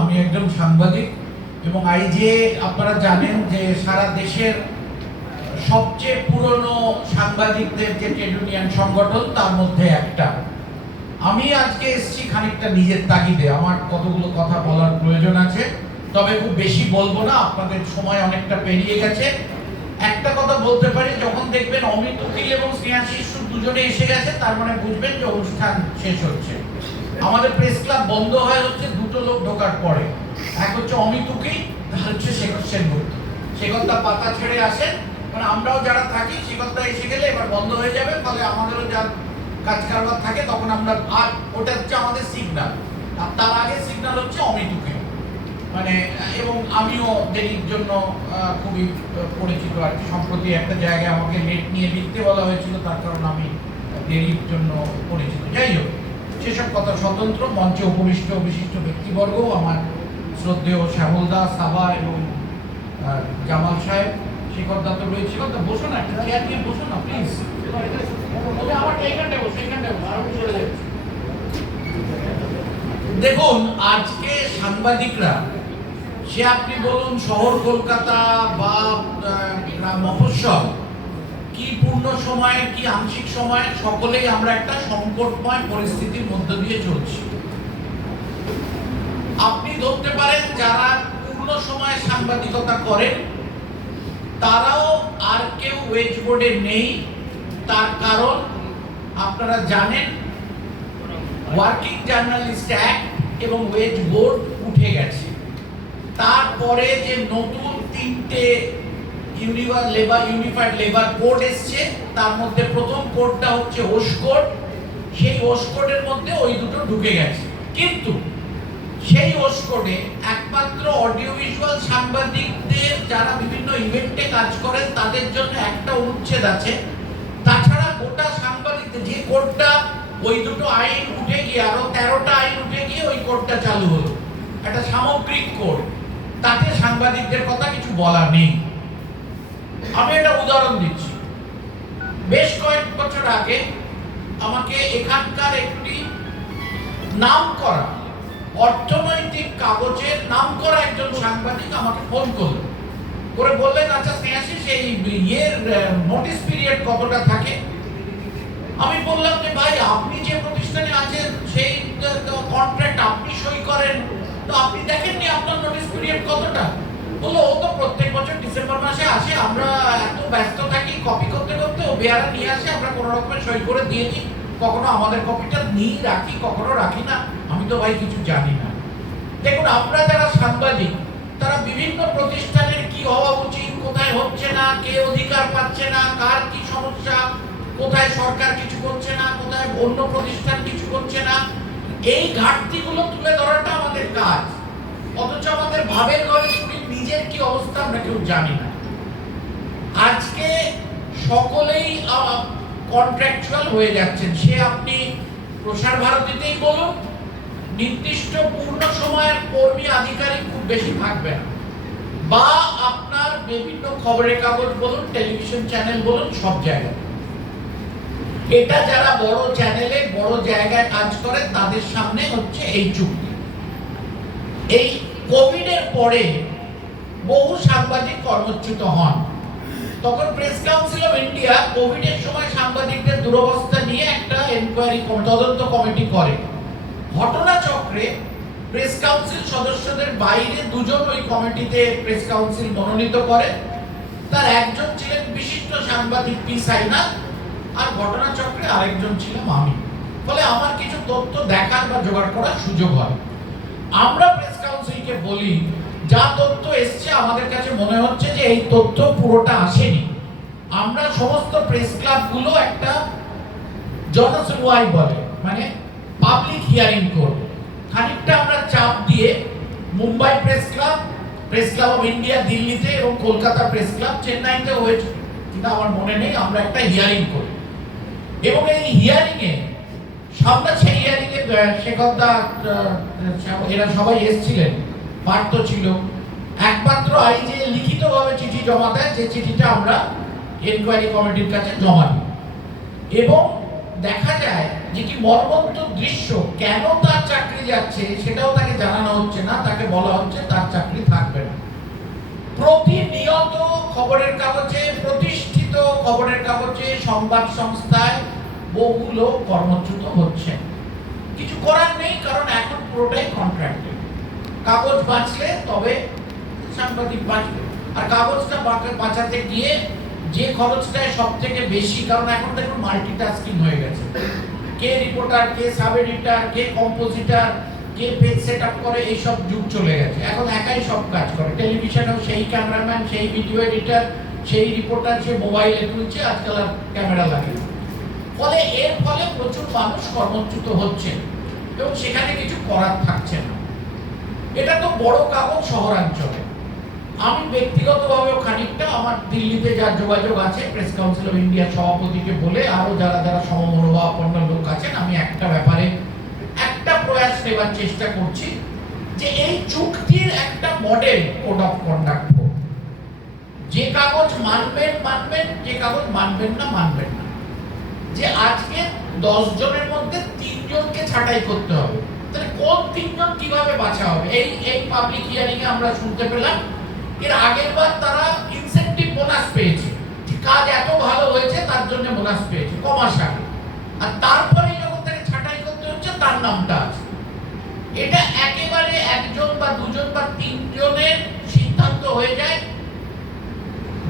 আমি একজন সাংবাদিক এবং আই যে আপনারা জানেন যে সারা দেশের সবচেয়ে পুরনো সাংবাদিকদের যে ট্রেড ইউনিয়ন সংগঠন, তার মধ্যে একটা। আমি আজকে এসেছি খানিকটা নিজের তাগিদে। আমার কতগুলো কথা বলার প্রয়োজন আছে। তবে খুব বেশি বলব না, আপনাদের সময় অনেকটা পেরিয়ে গেছে। একটা কথা বলতে পারি, যখন দেখবেন অমিত উকিল এবং স্নেহাশিসু দুজনে এসে গেছে, তার মানে বুঝবেন যে অনুষ্ঠান শেষ হচ্ছে। আমাদের প্রেস ক্লাব বন্ধ হয় হচ্ছে, দুটো লোক ঢোকার পরে। এক হচ্ছে অমিত উকিল আর হচ্ছে শেখর সেনগুপ্ত। শেখরদা পাতা ছেড়ে আসেন মানে আমরাও যারা থাকি, শেখরদা এসে গেলে এবার বন্ধ হয়ে যাবে, ফলে আমাদেরও যা কাজ কারবার থাকে, তখন আমরা আর ওটা হচ্ছে আমাদের সিগনাল আর তার আগে সিগনাল হচ্ছে অমিত উকিল মানে এবং আমিও দেরির জন্য খুবই পরিচিত আর কি। সম্প্রতি একটা জায়গায় আমাকে লেট নিয়ে লিখতে বলা হয়েছিল, তার কারণ আমি দেরির জন্য পরিচিত। যাই হোক সেসব কথা স্বতন্ত্র, মঞ্চে উপবিষ্ট বিশিষ্ট ব্যক্তিবর্গ, আমার শ্রদ্ধেয় শ্যামলদা, সাবা এবং জামাল সাহেব, শেখর দত্ত রয়েছিল তা বসুন একটা চেয়ার নিয়ে বসুন না প্লিজ আমার এইখানটায় চলে দেখুন, আজকে সাংবাদিকরা, সে আপনি বলুন, শহর কলকাতা বা মফস্বল কি পূর্ণ সময়, কি আংশিক সময়, সকলেই আমরা একটা সংকটময় পরিস্থিতির মধ্য দিয়ে চলছি। আপনি ধরতে পারেন, যারা পূর্ণ সময় সাংবাদিকতা করেন, তারাও আর কেউ ওয়েজ বোর্ডে নেই। তার কারণ, আপনারা জানেন ওয়ার্কিং জার্নালিস্ট অ্যাক্ট এবং ওয়েজ বোর্ড উঠে গেছে। তারপরে যে নতুন তিনটে ইউনিভার লেবার, ইউনিফাইড লেবার কোড এসছে। তার মধ্যে প্রথম কোডটা হচ্ছে ওস কোড। সেই ওস কোডের মধ্যে ওই দুটো ঢুকে গেছে। কিন্তু সেই ওস কোডে একমাত্র অডিও ভিজুয়াল সাংবাদিকদের যারা বিভিন্ন ইভেন্টে কাজ করেন, তাদের জন্য একটা অনুচ্ছেদ আছে। তাছাড়া গোটা সাংবাদিকদের যে কোডটা ওই দুটো আইন উঠে গিয়ে, আরও তেরোটা আইন উঠে গিয়ে ওই কোডটা চালু হলো। একটা সামগ্রিক কোড। তাতে সাংবাদিকদের কথা কিছু বলার নেই। আমি একটা উদাহরণ দিচ্ছি। বেশ কয়েক বছর আগে আমাকে এখানকার একটি নাম করা অর্থনৈতিক কাগজের নাম করা একজন সাংবাদিক আমাকে ফোন করল। করে বললেন আচ্ছা স্নেহাশিস এই ইয়ের নোটিস পিরিয়ড কতটা থাকে? আমি বললাম যে, ভাই, আপনি যে প্রতিষ্ঠানে আছেন, সেই কন্ট্রাক্ট আপনি সই করেন। তো আপনি দেখেননি আপনার নোটিস পিরিয়ড কতটা? বলল আমরা এত ব্যস্ত থাকি কপি করতে করতে ও বেয়ারা নিয়ে আসে? আমরা কোনো রকমের সই করে কখনো আমাদের কপিটা রাখি, কখনো রাখি না। আমি তো ভাই কিছু জানি না। দেখুন, আমরা যারা সাংবাদিক, তারা বিভিন্ন প্রতিষ্ঠানের কি হওয়া উচিত, কোথায় হচ্ছে না, কে অধিকার পাচ্ছে না, কার কি সমস্যা, কোথায় সরকার কিছু করছে না, কোথায় অন্য প্রতিষ্ঠান কিছু করছে না, এই ঘাটতিগুলো তুলে ধরাটা আমাদের কাজ। অথচ আমাদের ভাবের ঘরে শুনি নিজের কি অবস্থা আমরা কেউ জানি না। আজকে সকলেই কন্ট্রাকচুয়াল হয়ে যাচ্ছেন। সে আপনি প্রসার ভারতীতেই বলুন, নির্দিষ্ট পূর্ণ সময়ের কর্মী আধিকারিক খুব বেশি থাকবে না। বা আপনার বিভিন্ন খবরের কাগজ বলুন, টেলিভিশন চ্যানেল বলুন, সব জায়গায়। এটা যারা বড় চ্যানেলে, বড় জায়গায় কাজ করে, তাদের সামনে হচ্ছে এই চুক্তি। এই কোভিডের পরে বহু সাংবাদিক কর্মচ্যুত হন। তখন প্রেস কাউন্সিল অফ ইন্ডিয়া কোভিডের সময় সাংবাদিকদের দুরবস্থা নিয়ে একটা এনকোয়ারি তদন্ত কমিটি করে। ঘটনাচক্রে প্রেস কাউন্সিল সদস্যদের বাইরে দুজন ওই কমিটিতে প্রেস কাউন্সিল মনোনীত করে। তার একজন ছিলেন বিশিষ্ট সাংবাদিক পি সাইনাথ আর ঘটনাচক্রে আরেকজন ছিলাম আমি। ফলে আমার কিছু তথ্য দেখার বা জোগাড় করার সুযোগ হয়। আমরা প্রেস কাউন্সিলকে বলি যা তথ্য এসছে, আমাদের কাছে মনে হচ্ছে যে এই তথ্য পুরোটা আসেনি। আমরা সমস্ত প্রেস ক্লাবগুলো একটা জনসুনওয়াই বলে মানে পাবলিক হিয়ারিং করব। খানিকটা আমরা চাপ দিয়ে Mumbai press club press club of India দিল্লিতে এবং কলকাতা প্রেস ক্লাব চেন্নাইতে হয়েছে। কিন্তু আমার মনে নেই, আমরা একটা হিয়ারিং করি। এবং এই হিয়ারিং এ, সামনে সেই হিয়ারিং এ শেখরদা এরা সবাই এসেছিলেন। পার্থ ছিল। একমাত্র আইজে লিখিতভাবে চিঠি জমা দেয় যে চিঠিটা আমরা এনকোয়ারি কমিটির কাছে জমা দিই। এবং দেখা যায় যে কি মর্মন্ত দৃশ্য কেন তার চাকরি যাচ্ছে সেটাও তাকে জানানো হচ্ছে না, তাকে বলা হচ্ছে তার চাকরি থাকবে না। প্রতিনিয়ত খবরের কাগজে, প্রতিষ্ঠিত খবরের কাগজে সংবাদ সংস্থায় বহু লোক কর্মচ্যুত হচ্ছে কিছু করার নেই, কারণ এখন পুরোটাই কন্ট্রাক্টে কাগজ বাঁচলে তবে সাংবাদিক বাঁচবে। আর কাগজটা বাঁচাতে গিয়ে যে খরচটায় সব থেকে বেশি, কারণ এখন দেখুন মাল্টিটাস্কিং হয়ে গেছে। কে রিপোর্টার কে সাব এডিটার কে কম্পোজিটার কে পেজ সেট আপ করে, এইসব যুগ চলে গেছে। এখন একাই সব কাজ করে। টেলিভিশনেও সেই ক্যামেরাম্যান সেই ভিডিও এডিটার সেই রিপোর্টার সে মোবাইলে তুলছে, আজকাল আর ক্যামেরা লাগে ফলে এর ফলে প্রচুর মানুষ কর্মচ্যুত হচ্ছে এবং সেখানে কিছু করার থাকছে না। এটা তো বড় কাগজ শহরাঞ্চলে। আমি ব্যক্তিগতভাবে খানিকটা আমার দিল্লিতে যার যোগাযোগ আছে প্রেস কাউন্সিল অফ ইন্ডিয়া সভাপতিকে বলে আরও যারা যারা সমমনোভাবাপন্ন লোক আছেন, আমি একটা ব্যাপারে একটা প্রয়াস নেবার চেষ্টা করছি যে এই চুক্তির একটা মডেল কোড অফ কন্ডাক্ট যে কাগজ মানবেন মানবেন, যে কাগজ মানবেন না মানবেন না। যে আজকে দশ জনের মধ্যে তিনজনকে ছাঁটাই করতে হবে। তাহলে কোন তিনজন কীভাবে বাছা হবে? এই এই পাবলিক হিয়ারিং এ আমরা শুনতে পেলাম, এর আগের বার তারা ইনসেন্টিভ বোনাস পেয়েছে। কাজ এত ভালো হয়েছে, তার জন্য বোনাস পেয়েছে কমাস আগে আর তারপরে যখন তাকে ছাঁটাই করতে হচ্ছে, তার নামটা আছে। এটা একেবারে একজন বা দুজন বা তিনজনের সিদ্ধান্ত হয়ে যায়।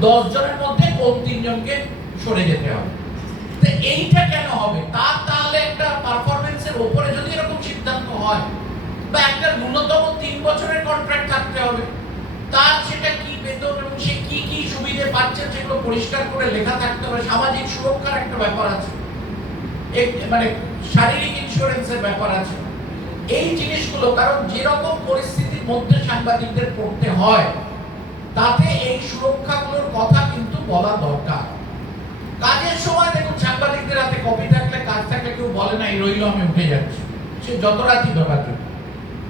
দশ জনের মধ্যে কোন তিনজনকে সরে যেতে হবে। তো এইটা কেন হবে? তার তাহলে একটা পারফরমেন্সের উপরে যদি এরকম সিদ্ধান্ত হয়, বা একটা ন্যূনতম তিন বছরের কন্ট্রাক্ট থাকতে হবে, তার সেটা কি বেতন এবং সে কি কি সুবিধে পাচ্ছে সেগুলো পরিষ্কার করে লেখা থাকতে হবে, সামাজিক সুরক্ষার একটা ব্যাপার আছে মানে শারীরিক ইন্স্যুরেন্সের ব্যাপার আছে। এই জিনিসগুলো, কারণ যেরকম পরিস্থিতির মধ্যে সাংবাদিকদের পড়তে হয়, তাতে এই সুরক্ষাগুলোর বলে না এই রইল, আমি উঠে যাচ্ছি। সে যত রাতই ব্যাপার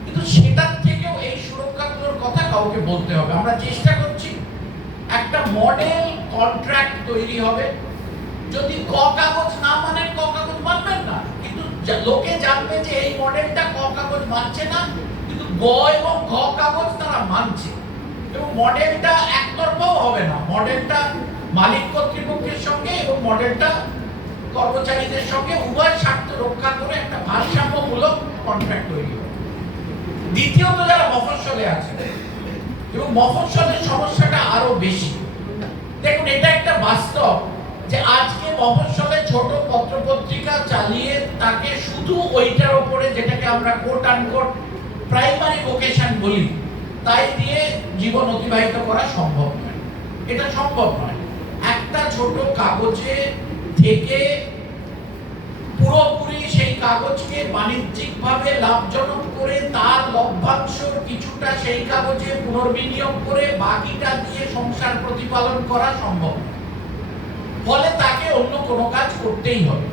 কিন্তু সেটার থেকেও এই সুরক্ষাগুলোর কথা কাউকে বলতে হবে। আমরা চেষ্টা করছি, একটা মডেল কন্ট্রাক্ট তৈরি হবে। যদি ক কাগজ না মানেন, ক কাগজ মানবেন না। কিন্তু লোকে জানবে যে এই মডেলটা ক কাগজ মানছে না, কিন্তু গ এবং ঘ কাগজ তারা মানছে। এবং মডেলটা একতরফাও হবে না। মডেলটা মালিক কর্তৃপক্ষের সঙ্গে এবং মডেলটা কর্মচারীদের সঙ্গে উভয় স্বার্থ রক্ষা করে একটা ভারসাম্যমূলক কন্ট্রাক্ট তৈরি দ্বিতীয়ত যারা মফস্বলে আছে, এবং মফস্বলের সমস্যাটা আরও বেশি। দেখুন, এটা একটা বাস্তব যে আজকে মফস্বলে ছোট পত্রপত্রিকা চালিয়ে তাকে শুধু ওইটার উপরে যেটাকে আমরা কোট আনকোট প্রাইমারি ভোকেশন বলি, তাই দিয়ে জীবন অতিবাহিত করা সম্ভব নয়। এটা সম্ভব নয়। একটা ছোট কাগজে থেকে পুরোপুরি সেই কাগজকে বাণিজ্যিকভাবে লাভজনক করে তার লভ্যাংশ কিছুটা সেই কাগজে পুনর্বিনিয়োগ করে বাকিটা দিয়ে সংসার প্রতিপালন করা সম্ভব। ফলে তাকে অন্য কোনো কাজ করতেই হবে।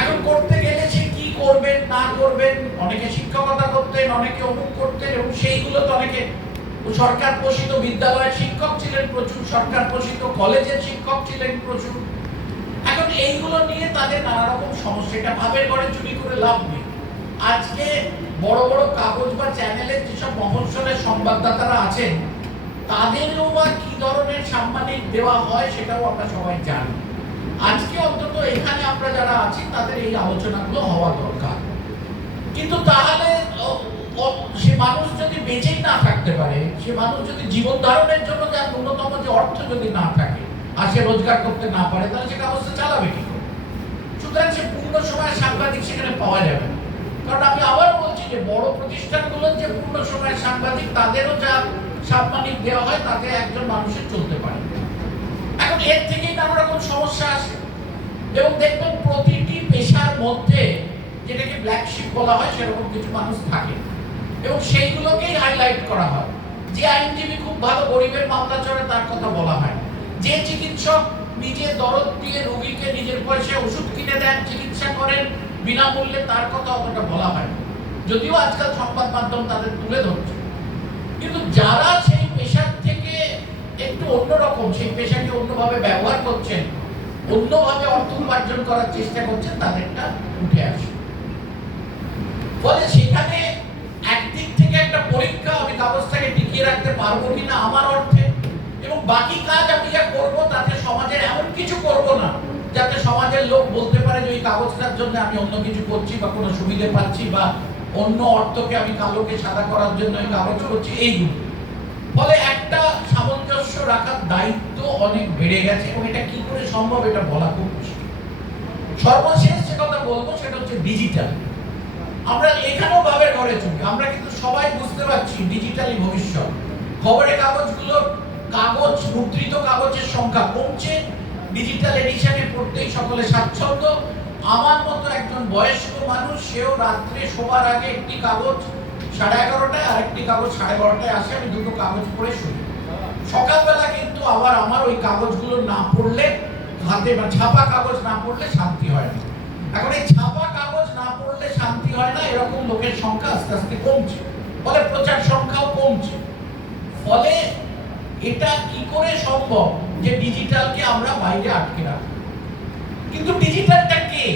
এখন করতে গেলে সে কি করবেন, না করবেন, অনেকে শিক্ষকতা করতেন, অনেকে অমুক করতেন এবং সেইগুলো তো অনেকে সরকার পোষিত বিদ্যালয়ের শিক্ষক ছিলেন প্রচুর, সরকার পোষিত কলেজের শিক্ষক ছিলেন প্রচুর। এইগুলো নিয়ে তাদের নানা রকম সমস্যা। এটা ভাবের ঘরে চুরি করে লাভ নেই। আজকে বড় বড় কাগজ বা চ্যানেলের যেসব মফস্বলের সংবাদদাতারা আছেন, তাদেরও বা কি ধরনের সাম্মানিক দেওয়া হয় সেটাও আমরা সবাই জানি। আজকে অন্তত এখানে আমরা যারা আছি, তাদের এই আলোচনাগুলো হওয়া দরকার। কিন্তু তাহলে সে মানুষ যদি বেঁচেই না থাকতে পারে, সে মানুষ যদি জীবন ধারণের জন্য যার ন্যূনতম যে অর্থ যদি না থাকে আর সে রোজগার করতে না পারে, তাহলে সে কাগজটা চালাবে কি সুতরাং সে পূর্ণ সময় সাংবাদিক সেখানে পাওয়া যাবে না। কারণ আমি আবার বলছি যে বড় প্রতিষ্ঠানগুলোর যে পূর্ণ সময় সাংবাদিক, তাদেরও যা সাম্মানিক দেওয়া হয়, তাতে একজন মানুষের চলতে পারে। এখন এর থেকেই নানা রকম সমস্যা আসে। এবং দেখবেন প্রতিটি পেশার মধ্যে যেটাকে ব্ল্যাক শিপ বলা হয়, সেরকম কিছু মানুষ থাকে। এবং সেইগুলোকেই হাইলাইট করা হয়। যে আইনজীবী খুব ভালো গরিবের মামলা চড়ে তার কথা বলা হয়। যে চিকিৎসক নিজে দরদ দিয়ে রোগীকে নিজের পয়সায় ওষুধ কিনে দেন, চিকিৎসা করেন, বিনামূল্যে তার কথা অতটা বলা হয়। যদিও আজকাল সংবাদ মাধ্যম তাদের তুলে ধরছে কিন্তু যারা সেই পেশার থেকে একটু অন্যরকম সেই পেশাকে অন্যভাবে ব্যবহার করছেন, অন্যভাবে অর্থ উপার্জন করার চেষ্টা করছেন, তাদেরটা উঠে আসে ফলে সেখানে একদিক থেকে একটা পরীক্ষা আমি কাগজটাকে টিকিয়ে রাখতে পারব কিনা আমার অর্থে এবং বাকি কাজ আমি যা করব তাতে সমাজের এমন কিছু করব না যাতে সমাজের লোক বলতে পারে যে ওই কাগজটার জন্য আমি অন্য কিছু করছি বা কোনো সুবিধে পাচ্ছি বা অন্য অর্থকে আমি কালোকে সাদা করার জন্য এই কাগজ করছি, এইগুলো। ফলে একটা সামঞ্জস্য রাখার দায়িত্ব অনেক বেড়ে গেছে এবং এটা কি করে সম্ভব এটা বলা খুব সর্বশেষ যে কথা বলব সেটা হচ্ছে ডিজিটাল। আমরা এখানেও ভাবে ঘরে চলি। আমরা কিন্তু সবাই বুঝতে পারছি ডিজিটালি ভবিষ্যৎ। খবরের কাগজগুলোর কাগজ, মুদ্রিত কাগজের সংখ্যা কমছে ডিজিটাল এডিশনে পড়তেই সকলে স্বাচ্ছন্দ্য। আমার মতো একজন বয়স্ক মানুষ, সেও রাত্রে শোবার আগে একটি কাগজ সাড়ে এগারোটায় আর একটি কাগজ সাড়ে বারোটায় আসে, আমি দুটো কাগজ পড়ে শুনি। সকালবেলা কিন্তু আবার আমার ওই কাগজগুলো না পড়লে হাতে বা ছাপা কাগজ না পড়লে শান্তি হয় না। এখন এই ছাপা কাগজ না পড়লে শান্তি হয় না, এরকম লোকের সংখ্যা আস্তে আস্তে কমছে। ফলে প্রচার সংখ্যাও কমছে। ফলে এটা কি করে সম্ভব যে ডিজিটালকে আমরা বাইরে আটকে রাখব? কিন্তু ডিজিটালটা কে?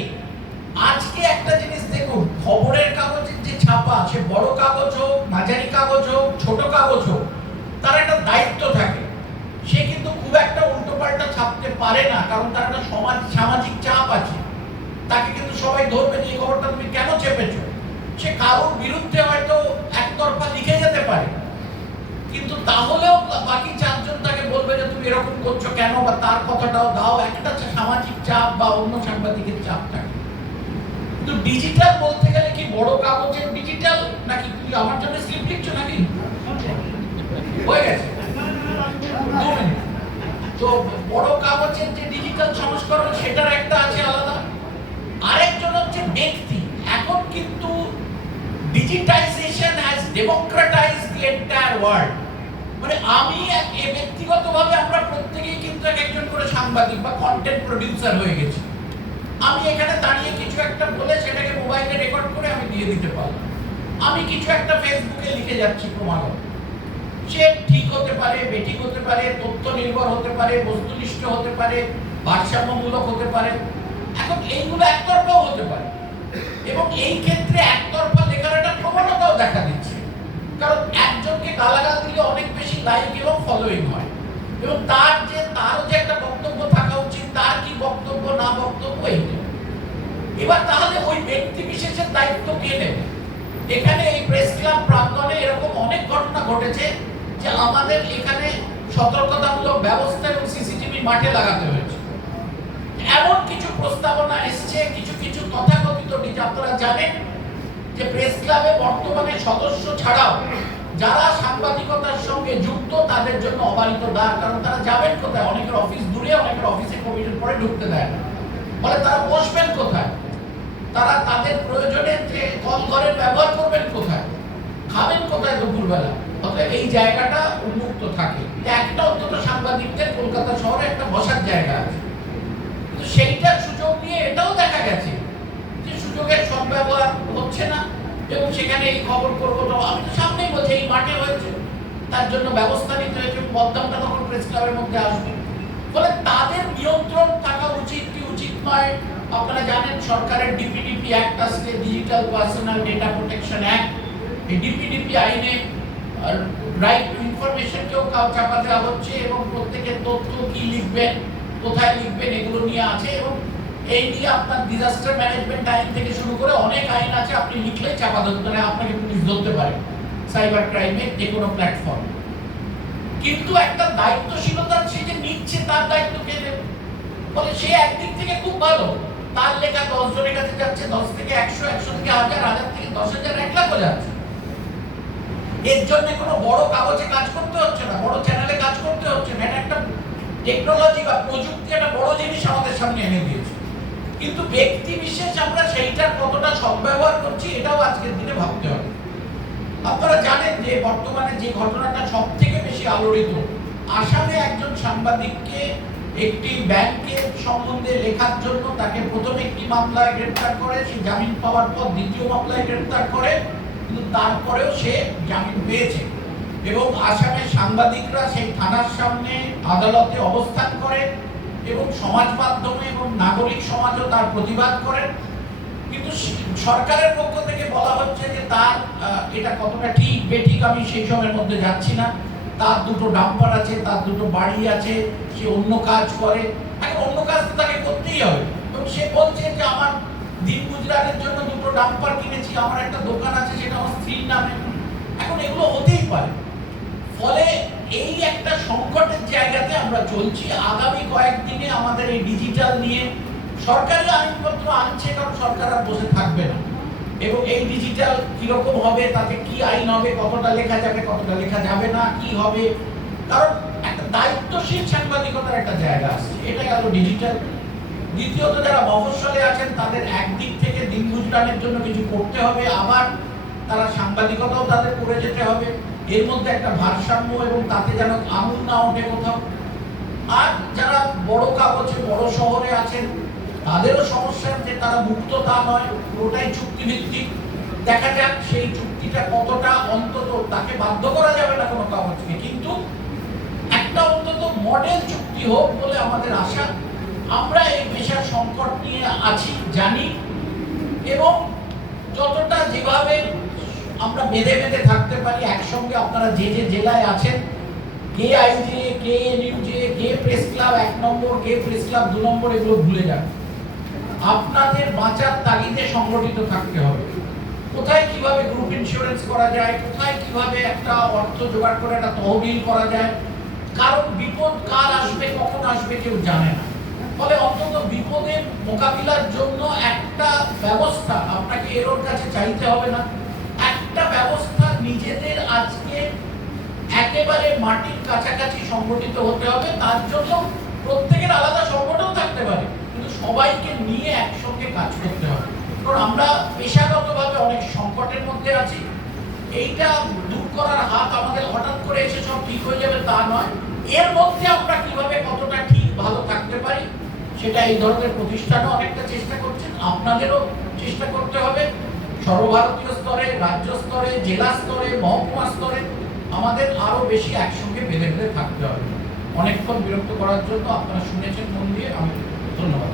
আজকে একটা জিনিস দেখুন, খবরের কাগজের যে ছাপা, সে বড় কাগজ হোক, মাঝারি কাগজ হোক, ছোট কাগজ হোক, তার একটা দায়িত্ব থাকে। সে কিন্তু খুব একটা উল্টোপাল্টা ছাপতে পারে না, কারণ তার একটা সমাজ, সামাজিক চাপ আছে। তাকে কিন্তু সবাই ধরবে যে এই খবরটা তুমি কেন চেপেছো? সে কারোর বিরুদ্ধে হয়তো একতরফা লিখে যেতে পারে। কিন্তু তাহলেও বাকি চারজন তাকে বলবে যে তুমি এরকম করছ কেন বা তার কথাটাও দাও, একটা সামাজিক চাপ বা অন্য সাংবাদিকের চাপ থাকে। কিন্তু ডিজিটাল বলতে গেলে কি বড় কাগজের ডিজিটাল নাকি তুই আমার জন্য স্লিপ লিখছো নাকি? হয়ে গেছে। তো বড় কাগজের যে ডিজিটাল সংস্করণ, সেটার একটা আছে আলাদা। আরেকজন হচ্ছে ব্যক্তি। এখন কিন্তু digitisation has democratise the entire world মানে আমি ব্যক্তিগতভাবে আমরা প্রত্যেকেই কিন্তু এক একজন করে সাংবাদিক বা কন্টেন্ট প্রডিউসার হয়ে গেছি। আমি এখানে দাঁড়িয়ে কিছু একটা বলে সেটাকে মোবাইলে রেকর্ড করে আমি দিয়ে দিতে পারলাম। আমি কিছু একটা ফেসবুকে লিখে যাচ্ছি ক্রমাগত সে ঠিক হতে পারে, বেঠিক হতে পারে, তথ্য নির্ভর হতে পারে, বস্তুনিষ্ঠ হতে পারে, ভারসাম্যমূলক হতে পারে। এখন এইগুলো একতরফাও হতে পারে। এবং এই ক্ষেত্রে একতরফা লেখার একটা প্রবণতাও দেখা দিচ্ছে। কারণ একজনকে গালাগাল দিলে অনেক বেশি লাইক এবং ফলোইং হয়। এবং তার যে, তারও যে একটা বক্তব্য থাকা উচিত, তার কি বক্তব্য, না বক্তব্য এবার তাহলে ওই ব্যক্তি বিশেষের দায়িত্ব কে নেবে? এখানে এই প্রেস ক্লাব প্রাঙ্গণে এরকম অনেক ঘটনা ঘটেছে যে আমাদের এখানে সতর্কতামূলক ব্যবস্থা এবং সিসিটিভি মাঠে লাগাতে হয়েছে। এমন কিছু প্রস্তাবনা এসছে, কিছু কিছু তথাকথিত ডিজ আপনারা জানেন যে প্রেস ক্লাবে বর্তমানে সদস্য ছাড়াও যারা সাংবাদিকতার সঙ্গে যুক্ত, তাদের জন্য অবারিত দ্বার, কারণ তারা যাবেন কোথায়? অনেকের অফিস দূরে, অনেকের অফিসে কোভিডের পরে ঢুকতে দেয় না। ফলে তারা বসবেন কোথায়? তারা তাদের প্রয়োজনে যে কম ঘরের ব্যবহার করবেন কোথায়? খাবেন কোথায় দুপুরবেলা? অতএব এই জায়গাটা উন্মুক্ত থাকে। একটা অন্তত সাংবাদিকদের কলকাতা শহরে একটা বসার জায়গা আছে। কিন্তু সেইটার সুযোগ নিয়ে এটাও দেখা গেছে সুযোগের সদ্ব্যবহার হচ্ছে না, এবং সেখানে এই খবর করব তো আমি তো সামনেই বলছি, এই মাঠে হয়েছে। তার জন্য ব্যবস্থা নিতে হয়েছে বদনামটা তখন প্রেস ক্লাবের মধ্যে আসবে। ফলে তাদের নিয়ন্ত্রণ থাকা উচিত কি উচিত নয়, আপনারা জানেন সরকারের ডিপিডিপি অ্যাক্ট আসছে digital personal data protection act এই ডিপিডিপি আইনে রাইট টু ইনফরমেশনকেও চাপা দেওয়া হচ্ছে, এবং প্রত্যেকের তথ্য কি লিখবেন, কোথায় লিখবেন, এগুলো নিয়ে আছে, এবং এই নিয়ে আপনার ডিজাস্টার ম্যানেজমেন্ট আইন থেকে শুরু করে অনেক আইন আছে, আপনি লিখলেই চাপা ধরতে আপনাকে পুলিশ ধরতে পারে। সাইবার ক্রাইমে যে কোনো প্ল্যাটফর্ম কিন্তু একটা দায়িত্বশীলতা সে যে নিচ্ছে, তার দায়িত্ব কে নেবে ফলে সে একদিক থেকে খুব ভালো। তার লেখা দশ জনের কাছে যাচ্ছে, দশ থেকে একশো একশো থেকে হাজার হাজার থেকে দশ হাজার, এক লাখও যাচ্ছে। এর জন্য কোনো বড় কাগজে কাজ করতে হচ্ছে না, বড় চ্যানেলে কাজ করতে হচ্ছে না। এটা একটা টেকনোলজি বা প্রযুক্তি, একটা বড় জিনিস আমাদের সামনে এনে দিয়েছে। কিন্তু ব্যক্তি বিশেষ আমরা সেইটার কতটা সদ্ব্যবহার করছি, এটাও আজকের দিনে ভাবতে হবে। আপনারা জানেন যে বর্তমানে যে ঘটনাটা সব থেকে বেশি আলোড়িত, আসামে একজন সাংবাদিককে একটি ব্যাংকের সম্বন্ধে লেখার জন্য তাকে প্রথমে একটি মামলায় গ্রেপ্তার করে, সে জামিন পাওয়ার পর দ্বিতীয় মামলায় গ্রেপ্তার করে, কিন্তু তারপরেও সে জামিন পেয়েছে। এবং আসামের সাংবাদিকরা সেই থানার সামনে আদালতে অবস্থান করে এবং সমাজ মাধ্যমে এবং নাগরিক সমাজও তার প্রতিবাদ করেন। কিন্তু সরকারের পক্ষ থেকে বলা হচ্ছে যে তার এটা কতটা ঠিক, বেঠিক, আমি সেই সময়ের মধ্যে যাচ্ছি না। তার দুটো ডাম্পার আছে, তার দুটো বাড়ি আছে, সে অন্য কাজ করে। এখন অন্য কাজ তো তাকে করতেই হবে। এবং সে বলছে যে আমার দিন গুজরাটের জন্য দুটো ডাম্পার কিনেছি, আমার একটা দোকান আছে, সেটা আমার স্ত্রীর নামে। এখন এগুলো হতেই পারে। ফলে এই একটা সংকটের জায়গাতে আমরা চলছি। আগামী কয়েকদিনে আমাদের এই ডিজিটাল নিয়ে সরকারি আইনপত্র আনছে, কারণ সরকার আর বসে থাকবে না। এবং এই ডিজিটাল কীরকম হবে, তাতে কি আইন হবে, কতটা লেখা যাবে, কতটা লেখা যাবে না, কি হবে? কারণ একটা দায়িত্বশীল সাংবাদিকতার একটা জায়গা আছে এটা গেল ডিজিটাল দ্বিতীয়ত, যারা মফস্বলে আছেন, তাদের একদিক থেকে দিন গুজরানের জন্য কিছু করতে হবে। আবার তারা সাংবাদিকতাও তাদের করে যেতে হবে। এর মধ্যে একটা ভারসাম্য এবং তাতে যেন আঙুল না ওঠে কোথাও। আর যারা বড় কাগজে, বড় শহরে আছেন, তাদেরও সমস্যা যে তারা মুক্ত তা নয়, পুরোটাই চুক্তিভিত্তিক। দেখা যাক সেই চুক্তিটা কতটা অন্তত তাকে বাধ্য করা যাবে না কোনো কাগজকে। কিন্তু একটা অন্তত মডেল চুক্তি হোক বলে আমাদের আশা। আমরা এই পেশার সংকট নিয়ে আছি, জানি। এবং যতটা যেভাবে আমরা বেঁধে বেঁধে থাকতে পারি, একসঙ্গে আপনারা যে যে জেলায় আছেন কে আইজে কে নিউজে কে প্রেস ক্লাব এক নম্বর কে প্রেস ক্লাব দু নম্বর, এগুলো ভুলে যান। আপনাদের বাঁচার তাগিদে সংগঠিত থাকতে হবে। কোথায় কীভাবে গ্রুপ ইন্স্যুরেন্স করা যায়, কোথায় কীভাবে একটা অর্থ জোগাড় করে একটা তহবিল করা যায়, কারণ বিপদ কার আসবে, কখন আসবে কেউ জানে না। ফলে অন্তত বিপদের মোকাবিলার জন্য একটা ব্যবস্থা আপনাকে এরোর কাছে চাইতে হবে না। ব্যবস্থা নিজেদের আজকে একেবারে মাটির কাছাকাছি সংগঠিত হতে হবে। তার জন্য প্রত্যেকের আলাদা সংগঠন থাকতে পারে, কিন্তু সবাইকে নিয়ে একসঙ্গে কাজ করতে হবে। কারণ আমরা পেশাগতভাবে অনেক সংকটের মধ্যে আছি। এইটা দূর করার হাত আমাদের হঠাৎ করে এসে সব ঠিক হয়ে যাবে তা নয়। এর মধ্যে আমরা কীভাবে কতটা ঠিক ভালো থাকতে পারি, সেটা এই ধরনের প্রতিষ্ঠানও অনেকটা চেষ্টা করছেন। আপনাদেরও চেষ্টা করতে হবে। সর্বভারতীয় স্তরে, রাজ্য স্তরে, জেলা স্তরে, মহকুমা স্তরে আমাদের আরও বেশি একসঙ্গে বেঁধে বেঁধে থাকতে হবে। অনেকক্ষণ বিরক্ত করার জন্য আপনারা শুনেছেন মন দিয়ে, আমি ধন্যবাদ।